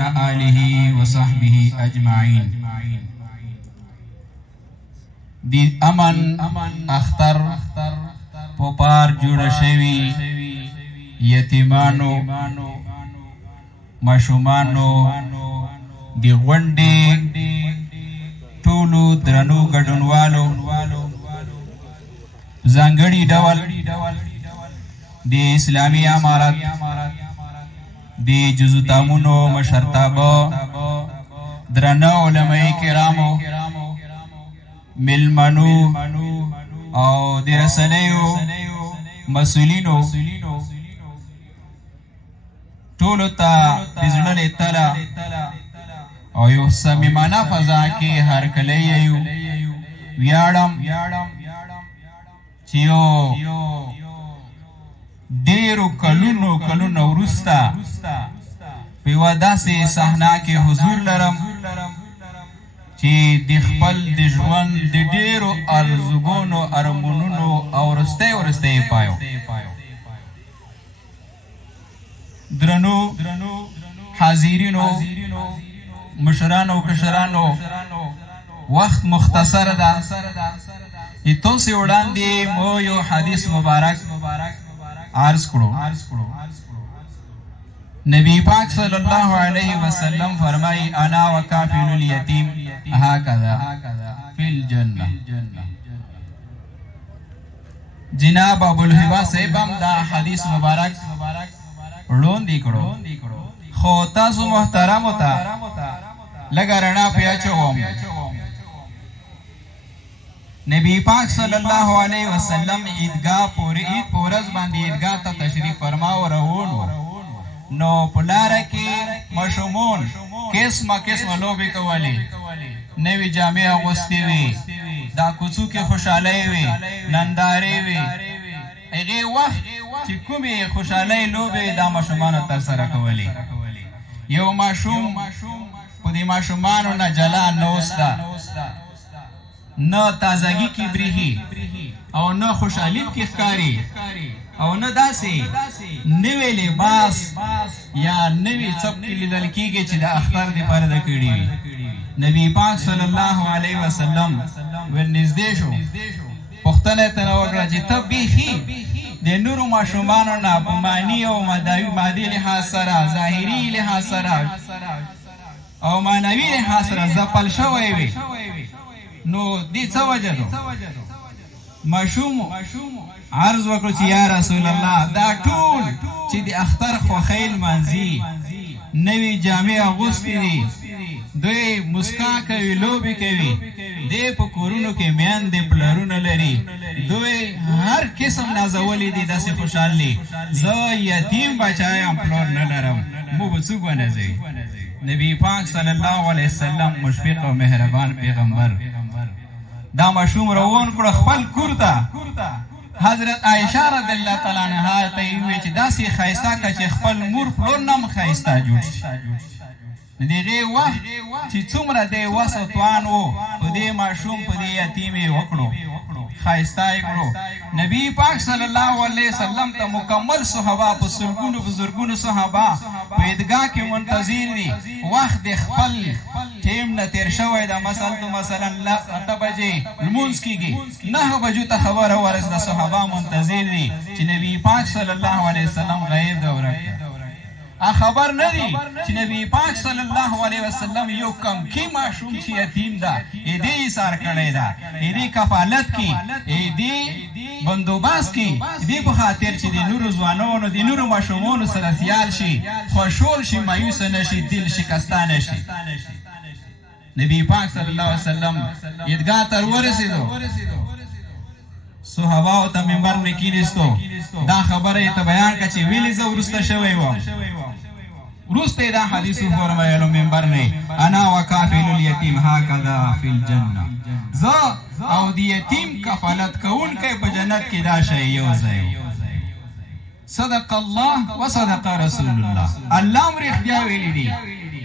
آله وصحبه اجمعین. دی امن اختر پوپار جوړ شوی یتیمانو ماشومانو دی غونډې ټولو درنو ګډونوالو ځانګړي ډول د اسلامي امارت د جزو تامونو مشرتابه درنه علماء کرامو ملمنو او د رسنیو مسؤلینو ټولو ته د زړه له تله او یو صمیمانه فضا کې هرکلی یو ویاړم چې یو ډېرو کلونو وروسته په یوه داسې صحنه کې حضور لرم چې د خپل د ژوند د ډېرو ارزوګانو ارمانونو او وروستی پایو درنو حاضرینو مشرانو کشرانو وخت مختصر ده تاسې وړاندې مو یو حدیث مبارک عرض کړو. نبی پاک صلی الله علیه وسلم فرمائی انا وکافل الیتیم هکذا فی الجنه. جناب ابوالهبه صاحب هم دا حدیث مبارک وړاندې کړو خو تاسو محترمو ته لږه رڼا پې اچوم. نبی پاک صلی الله علیه وسلم عید په ورځ باندې عیدګاه ته تشریف فرما او روان و. نو په لاره کې ماشومان قسمه لوبې کولې، نوې جامې اغوستې وې، دا کوڅو کې خوشحالۍ وې، نندارې وې. هغې وخت چې کومې خوشحالۍ لوبې دا ماشومانو ترسره کولې. یو ماشوم په دې ماشومانو نه جلا نوسته، نه تازگی کی بریحی او نه خوشحالی کی ښکاری او نه داسې نوی لباس یا نوی څپ کې لیدل کېږي چې د اختر دپاره د کړي وي. نبی پاک صلی الله علیه وسلم ورنږدې شو، پوښتنه یې ترې وکړه چې ته بیخي د نورو ماشومانو نه په معنی او مادي لحاظ سره، ظاهري لحاظ سره او معنوي لحاظ سره ځپل شوی وي، نو دې څه وجه ده؟ ماشوم عرض وکړو چې یا رسول الله دا ټول چې د اختر خوښۍ لمانځي، نوې جامې اغوستې دي، دوی مسکا کوي، لوبې کوي، دی په کورونو کې میندې پلرونه لري، دوی هر قسم نازولي دي، داسې خوشحال دي. زه یتیم بچی یم، پلار نه لرم، مو به څوک ونځوي؟ نبی پاک صلی الله علیه وسلم مشفق او مهربان پیغمبر دا ماشوم روان کړه خپل کور ته. حضرت عایشه رضی الله تعالی عنها ته یې وویل چې داسې ښایسته که چې خپل مور پلور نه هم ښایسته جوړ شي. د هغې وخت چې څومره دی وس او توان و، په دې ماشوم په دې یتیم یې وکړو، ښایسته یې کړو. نبی پاک صلی الله علیه وسلم ته مکمل صحابه په سلګونو بزرګونو صحابه په عیدګاه کې منتظر دي. وخت د خپل ټیم نه تېر شوی ده، مثلا 8 بجې لمونځ کېږي، 9 بجو ته خبره ورسېده، صحابه منتظر دي چې نبی پاک صلی الله علیه وسلم غیب ده ورک. خبر نه دی چې نبی پاک صلی الله علیه وسلم یو کم کی ماشوم چې یتیم ده، دې ایثار کړی ده، دې کفالت کی، دې بندوبست کی، دې په خاطر چې د نورو ځوانانو د نورو ماشومانو سره سیال شي، خوشحال شي، مایوس نه شي، دل شکسته نه شي. نبی پاک صلی الله علیه وسلم عیدګاه ته ورسېدو، صحابه ته منبر نه کېناستو، دا خبره یې ته بیان کړه چې ویلې زه وروسته شوی وم. وروسته یې دا حدیث وفرمایلو منبر نه، انا وکافل الیتیم هکذا فی الجنه. زه او د یتیم کفالت کوونکی په جنت کې دا شی یو ځای. صدق الله وصدق رسول الله. الله هم رښتیا ویلي دي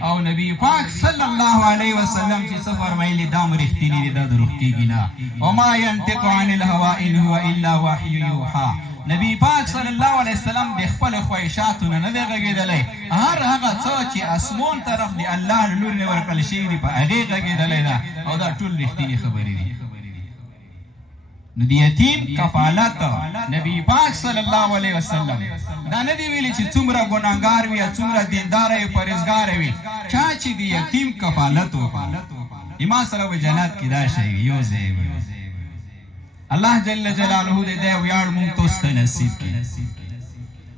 او نبی پاک صلی الله علیه وسلم چې څه فرمایلي دا هم رښتیني دي، دا دروغ کېږي نه. وما ینطق عن الهوا ان هو الا وحی یوحی. نبی پاک صلی الله علیه وسلم د خپل خواهشاتو نه دی غږېدلی هر هغه څه چې اسمان طرف د الله له لورې نه ورکړل شوي دي په هغې غږېدلی ده او دا ټول رښتینې خبرې دي نو د یتیم کفالت نبی پاک صلی الله علیه وسلم دا نه دی ویلي چې څومره ګناهګار وي یا څومره دینداره وي پرهیزګاره وي چا چې د یتیم کفالت وکړي ما سره به جنت کې دا شی وي یو ځای به الله جل جلاله دې دا ویاړ مونږ تاسو ته نصیب کړي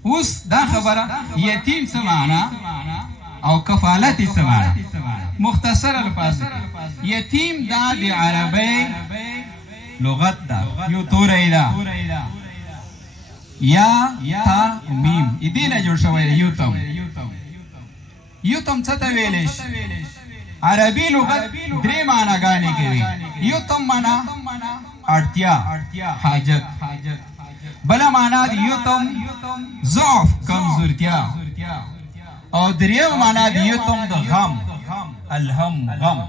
اوس دا خبره یتیم څه معنا او کفالت څه معنا مختصر الفاظ یتیم دا د عربی لغت دا یو توری دا یا تا میم ایدی نه جوړ شوی یوتم یوتم څه ته ویلی عربي لغت درې معناګانې کوي یوتم معنا اړتیا حاجت بله معنا د یوتم ضعف کمزورتیا او دریم معنا د یوتم د غم الهم غم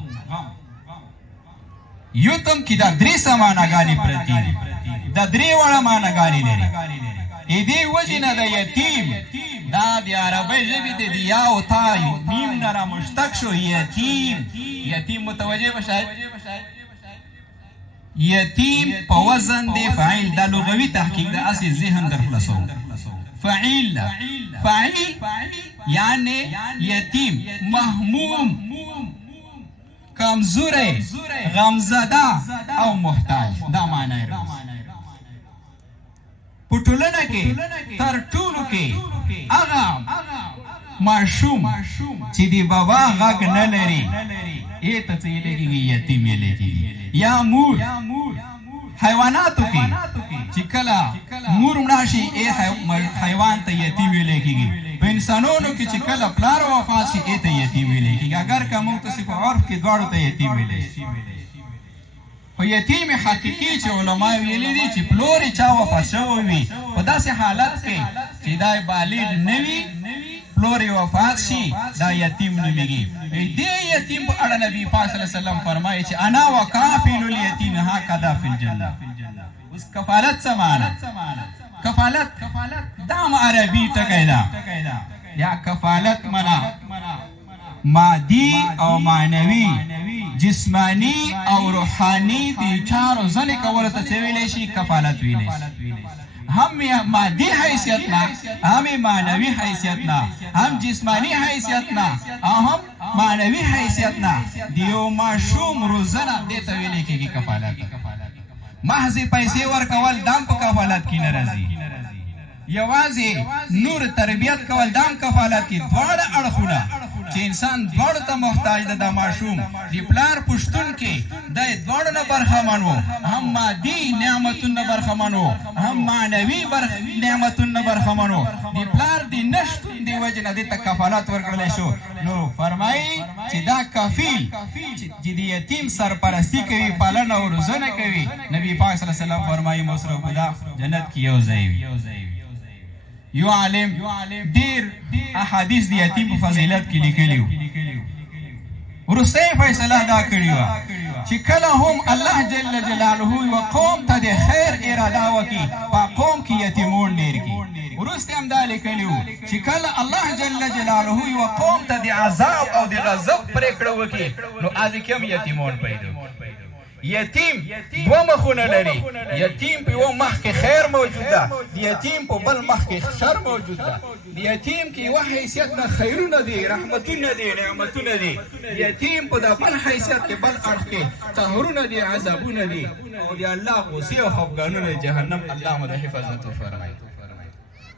یوتم کې دا درې معناګانې پرتې دي دا درې واړه معناګانې لري دې وجې نه د یتیم دا د عربۍ ژبې د یا او تا میم نه رامشتق شو یتیم متوجه بشئ یتیم په وزن د فعیل دا لغوي تحقیق د اصل ذهن در خلاصو فعیل یعنی یتیم مهموم کمزوره غمزده او محتاج دا معنی راځي په ټولنه کې تر ټولو کې هغه ماشوم چې د بابا غږ نه لري ته څه یې کېږي یتیم یې کېږي یا مور حیواناتو کې چې کله مور مړه شي حیوان ته یتیم ویلی کېږي په انسانانو کې چې کله پلار وفات شي ته یتیم ویلی کېږي اگر که موږ تاسې په عرف کې دواړو ته یتیم ویلی شي خو یتیم حقیقي چې علما ویلي دي چې پلور یې چا وفات شوی وي په داسې حالت کې چې دا بالغ نه وي پلور یې وفات شي دا یتیم نومیږي دې یتیم په اړه نبي پاک صلی الله علیه وسلم فرمایي چې انا وکافل الیتیم هکذا فی الجنه اوس کفالت څه معنا کفالت دا عربي ټکی ده یا کفالت معنا مادي او معنوي جسمانی او روحانی دی چارو زنی کولو ته څه ویلی شي کفالت ویلی شي هم مادي حیثیت نه هم معنوي حیثیت نه هم جسمانی حیثیت نه هم معنوي حیثیت نه دیو ماشوم روزنه دې ته ویلی کېږي کفالت محض پیسې ورکول دام په کفالت کې نه راځي یوازې نور تربیت کول دام کفالت کې دواړه اړخونه چې انسان دواړو ته محتاج ده دا ماشوم د پلار پشتون کې دی دواړو نه برخمن و هم مادي نعمتونو نه برخمن و هم معنوي نعمتونو نه برخمن و د پلار د نشتون د وجې نه دې ته کفالت ورکړلی شو نو فرمایي چې دا کفیل چې د یتیم سرپرستی کوي پالنه او روزنه کوي نبی پاک صلی الله علیه وسلم فرمایي مصرف به جنت کې یو ځای وي یو عالم ډیر احادیث د یتیم په فضیلت کې لیکلي وروستی فیصله دا کړې وه چې کله هم الله جل جلاله یوه قوم ته د خیر اراده وکړي په قوم کې یتیمون ډېر کړي وروستی هم دا لیکلي وو چې کله الله جل جلاله یوه قوم ته د عذاب او د غضب پرېکړه وکړي نو هلته کې هم یتیمون پیدا یتیم دو مخونه لري یتیم په یو مخ کې خیر موجود ده د یتیم په بل مخ کې شر موجود ده د یتیم کې یوه حیثیت نه خیرونه دي رحمتونه دي نعمتونه دي یتیم په د بل حیثیت کې بل اړخ کې قهرونه دي عذابونه دي او د الله غصې او خفګانونه جهنم الله مو د حفاظت وفرمایي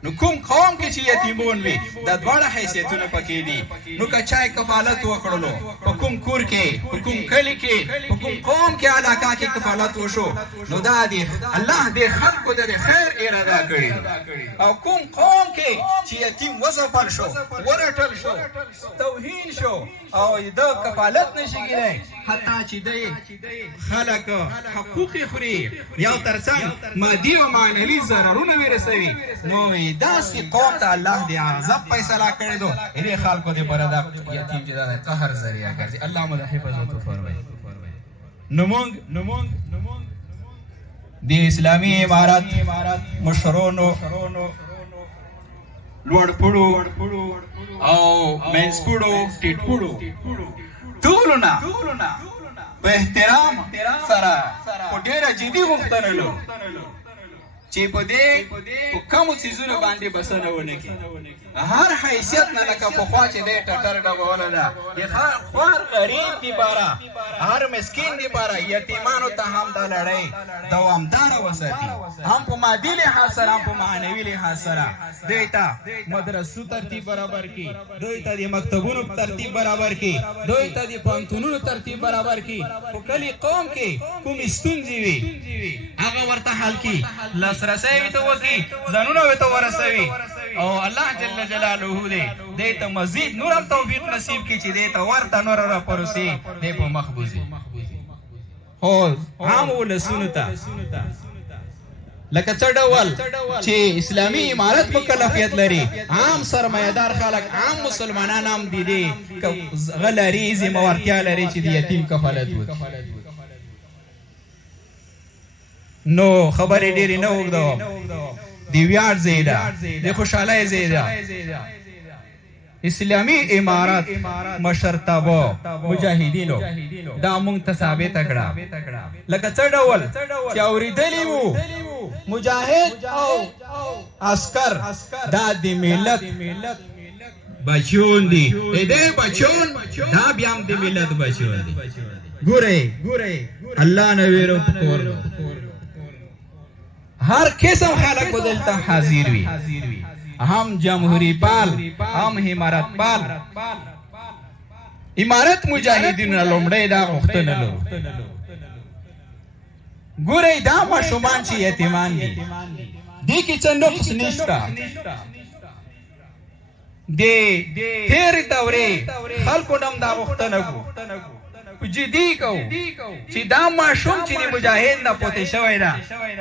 نو کوم قوم کې چې یتیمون وي دا دواړه حیثیتونه پکې دي نو که چا کفالت وکړلو په کوم کور کې په کوم کلي کې په کوم قوم کې علاقه کې کفالت وشو نو دا دی الله دې خلکو د خیر اراده کړي او کوم قوم کې چې یتیم وځپل شو ورټل شو توهین شو او د کفالت نشي کېدی حتی چې دی خلک حقوق یې خوري یو ترڅنګ مادي او معنوي ضررونه ورسوي نو داسې قوم ته الله د عذاب فیصله کړی دو دې خلکو دپاره دا یتیم چې دا د قهر ذریعه ګرځي الله مو د حفاظت وفرمایي نو موږ د اسلامي امارت مشرونو لوړ پړو او منځ پړو ټیټ پړو ټولو نه په احترام سره په ډېره جدي غوښتنه لرو چې په دې په کومو څیزونو باندې بسنه ونه کړي هر حیثیت نه لکه پخوا چې دی ټټر ډبوله ده د هر غریب دپاره هر مسکین دپاره یتیمانو ته هم دا لړۍ دوامداره وساتي هم په مادي لحاظ سره هم په معنوي لحاظ سره دوی ته مدرسو ترتیب برابر کړي دوی ته د مکتبونو ترتیب برابر کړي دوی ته د پوهنتونونو ترتیب برابر کړي په کلي قوم کې کومې ستونزې وي هغه ورته حل کړي لاسرسی ورته وکړي ځانونه ورته ورسوي او الله جل جلاله دې ته مزید نور هم توفیق نصیب کړي چې دې ته ورته نور راپرسي دې په مخ بوځي هو عام ولسونو ته لکه څه ډول چې اسلامي امارت مکلفیت لري عام سرمایه‌دار خلک عام مسلمانان هم د دې غلري ذمہوارتیا لري چې د یتیم کفالت وکړي نو خبرې ډېرې نه اوږدوم د ویاړ ځای ده د خوشحالۍ ځای ده اسلامي امارت مشرتابه مجاهدینو دا مونږ ته ثابته کړه لکه څه ډول چې اورېدلي وو مجاهد او عسکر دا د ملت بچون دي دې بچون دا بیا هم د ملت بچون دي ګورئ الله نه ویرو پکور هر قسم خلق بدلتا حاضر وي هم جمهوری پال هم امارت پال امارت مجاهدینو لومړی دا غوښتنه لرو ګورئ دا ماشومان چې یتیمان دي دې کې څه نقص نشته د تېرې دورې خلکو نه هم دا غوښتنه کوو جدي کوو چې دا ماشوم چې د مجاهد نه پوتې شوی ده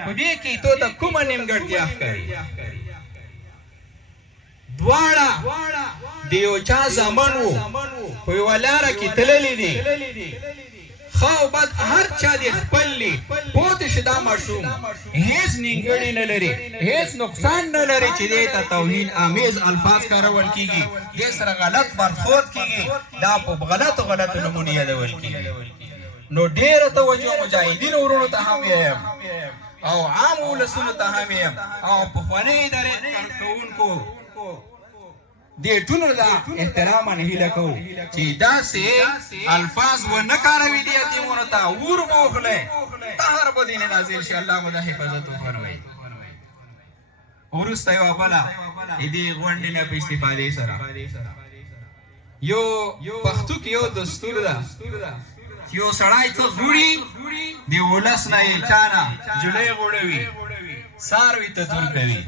په دې کې تو ته کومه نیمګړتیا ښکاري دواړه د یو چا زامن وو په یوه لاره کې تللي دي ښه او بد هر چا د خپل دی پوتې شي دا ماشوم هیڅ نیمګړې نه لري هیڅ نقصان نه لري چې دې ته توهین آمیز الفاظ کارول کېږي دې سره غلط برخورد کېږي دا په غلطو نومونو یادول کېږي نو ډېره توجه مجاهدینو ورونو ته هم یم او عام ولسونو ته هم یم او پخوانۍ ادارې کارکوونکو دې ټولو دا احتراما هیله کوو چې داسې الفاظ ونه کاروي دې یتیمونو ته ور بوخلی قهر به دې نه نازل شي الله مو د حفاظت وفرمایي وروسته یوه بله د دې غونډې نه په استفادې سره یو پښتو کې یو دستور ده چې یو سړی څه غوړي د ولس نه یې چا نه جلۍ غوړوي څاروي ته دور کوي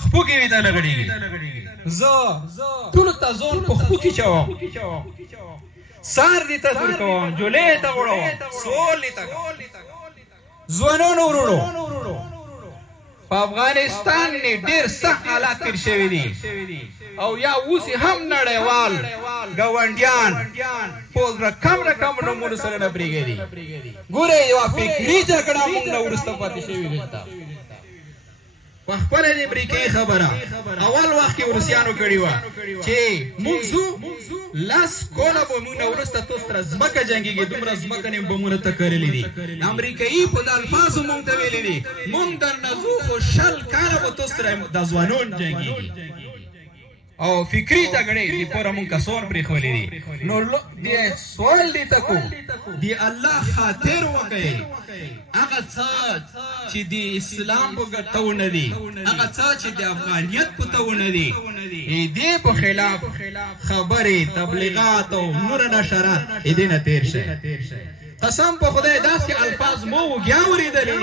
خپو کې وي ته لګړېږي زه ټولو ته ځون په خپو کې چوم سار دې ته دور کوم جلۍ ته غوړوم سول دې ته ځوانانو ورونو په افغانستان کې ډېر سخت حالات تېر شوي دي او یا اوس هم نړیوال ګاونډیان په رقم نومونو سره نه پرېږدي ګورئ یوه فکري جګړه موږ نه وروسته پاتې شوي دلته په خپله د امریکایي خبره اول وخت کې روسیانو کړې وه چې موږ ځو لس کاله به موږ نه وروسته تاسو سره ځمکه جنګېږي دومره ځمکه نه بمونه ته کرلي دي امریکایي په د الفاظو موږ ته ویلي دي موږ درنه ځو خو 100 کاله به تاسو سره د ځوانان جنګېږي او فکري جګړې د پوره موږ کسان پرېښولي دي نو د سوال دې ته کوم د الله خاطر وکړئ هغه څه چې د اسلام په ګټونه دي هغه څه چې د افغانیت په ټونه دي دې په خلاف خبرې تبلیغات او نور نشرات دې نه تیر شي قسم په خدای داسې الفاظ مو وګیا اورېدلي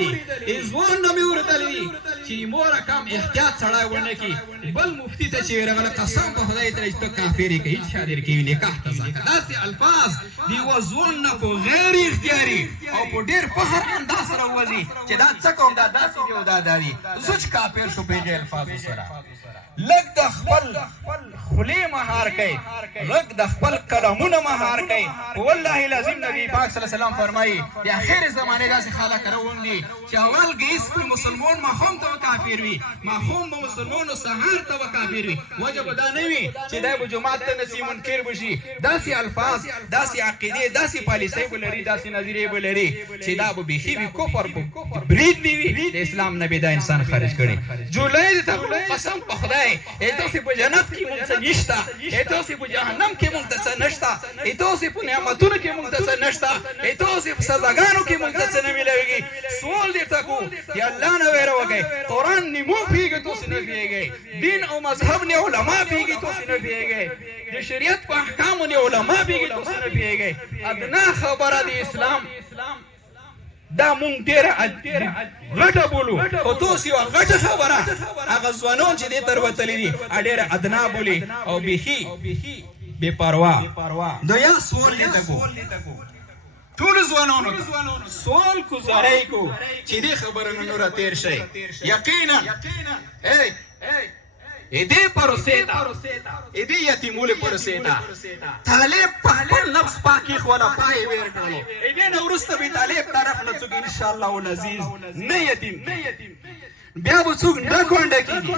دي ځوان نه مې اورېدلي دي چې مور کم احتیاط سړی ونه کړي بل مفتي ته چې ورغله قسم په خدای ته چې ته کافر یې که هېڅ شادر کوي نکاح ته ځه داسې الفاظ د یوه ځوان نه په غیر اختیاري او په ډېر فخر انداز سره وځي چې دا څه کوم دا داسې دی او دا دا دي زه چې کافر شو په دې الفاظو سره لږ د خپل خلی مهار کوي غږ د خپل کلامونه مهار کوي. والله لازم نبی پاک صلی الله علیه وسلم فرمایي د اخر زمانه داسې خلک روان دي چې اول ګیس په مسلمان ماښام ته کافر وي، ماښام به مسلمانو سهار ته کافر وي. وجه به دا نه وي چې دی به جومات ته نسي منکر به شي. داسې الفاظ، داسې عقیدې، داسې پالیسۍ به لري، داسې نظریې به لري چې دا به بیخي وي کفر برید به وي. د اسلام نه به دا انسان خارج کړي. جولای ته قسم په خدای داسې په جنت کې مونږ څه نشته، داسې په جهنم کې مونږ ته څه نشته، داسې په نعمتونو کې مونږ ته څه نشته، داسې په سزاګانو کې مونږ ته څه نه ملويږي. سوال درته کوو یا الله نه ویره وکړئ. قرآن نه مو پوهېږئ، تاسې نه پوهېږئ. دین او مذهب نه علما پوهېږي، تاسې نه پوهېږئ. د شریعت په احکامو نه علما پوهېږي، تاسې نه پوهېږئ. ادنا خبره د اسلام دا مونږ ډېره غټه بولو، خو تاسې یوه غټه خبره هغه ځوانان چې دې ته وتلي دي ډېره ادنا بولي او بیخي بې پروا. دویم سوال دې ته کوو، ټولو ځوانانو سوال گزاری کو چې دې خبره نه نوره تېر شئ. یقینا دې پروسې ته دې یتیمولې پروسې ته طالب په خپل نفس پاکي خوله پای ویر کړلو. دې نه وروسته به طالب طرف نه څوک انشاءالله العزیز نه یتیم بیا به څوک نه کونډه کېږي.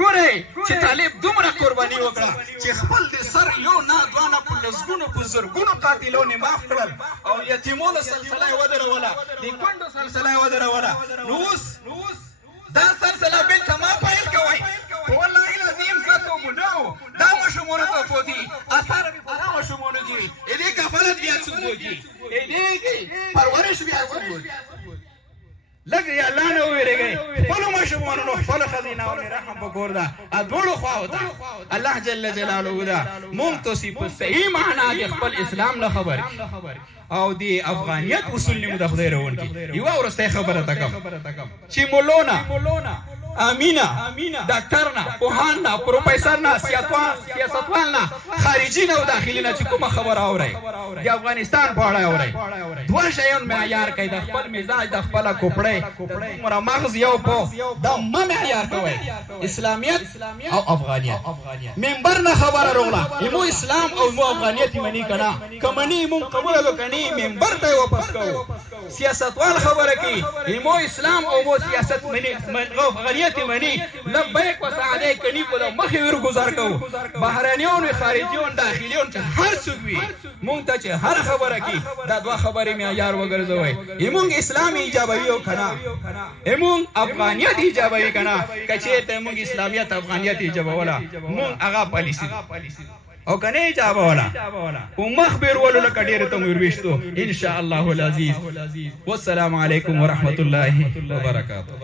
ګورئ چې طالب دومره قرباني وکړه چې خپل د سر یو نه دوه نه په لسګونو په زرګونو قاتلون یې معاف کړل او یتیمونو سلسله یې ودروله، د کونډو سلسله یې ودروله. نو اوس دا سلسله بېرته ما پیل کوئ. والله العظیم زه توبونه وو دا ماشومانو ته پوتي اثر مې په دا ماشومانو کې وي. دې کفالت بیا څوک وکړي، دې پرورش بیا څوک وکړي. لږ یا الله نه وویرېږئ. خپلو ماشومانو نو خپله ښځینهونې رحم پکار ده. دواړو خواو ته الله جل جلاله ده مونږ تاسې په صحیح معنا د خپل اسلام نه خبر او د افغانیت اصول نه مو د خدای روونکي. یوه وروستۍ خبره ته کوم چې مولونه امینه ډاکټر نه پوهان نه پروفیسر نه سیاستوال نه خارجي نه او داخلي نه چې کومه خبره اورئ د افغانستان په اړه اورئ. دوه شیان معیار کوئ، د خپل مزاج، د خپله کوپړۍ دومره مغز یو پو دا مه معیار کوئ. اسلامیت او افغانیت منبر نه خبره راغله مو اسلام او مو افغانیت یې مني که نه، که مني مونږ قبوله کړو که نه منبر ته یې واپس کوو. سیاستوال خبره کوي مو اسلام او مو سیاست مني افغانیت مني لبیک و سعدیک کني په مخې ورګزار کوو. بهرنیون وي خارجیون داخلیون چې هر څوک وي مونږ ته چې هر خبره کوي دا دوه خبرې معیار وګرځوئ. مونږ اسلام ایجابوي او که نه، مونږ افغانیت ایجابوي که نه. که چېرته مونږ اسلامیت افغانیت ایجابوله مونږ هغه پالیسي او که نه ایجابوله په مخ بیرولو لکه ډېرې ته مو ورویشتو انشاءالله العزیز. والسلام علیکم ورحمة الله وبرکاته.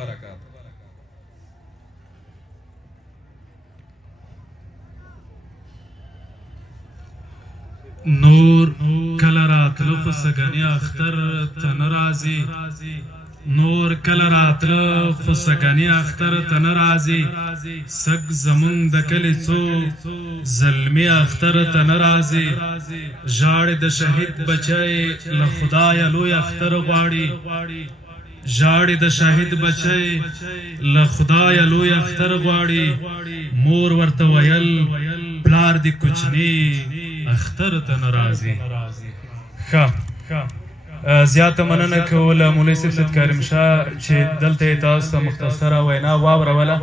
نور کله راتلو خو سګنې اختر ته نه راځي، نور کله راتلو خو سګنې اختر ته نه راځي. سګ زمونږ د کلي څو زلمي اختر ته نه راځي. ژاړې د شهید بچی له خدایه لوی اختر غواړي، ژاړې د شهید بچی له خدایه لوی اختر غواړي. مور ورته ویل پلار دې کوچني اختر ته نه راځي. ښه زیاته مننه کوله مولوي صاحب سید کریم شاه چې دلته یې تاسو ته مختصره وینا واوروله.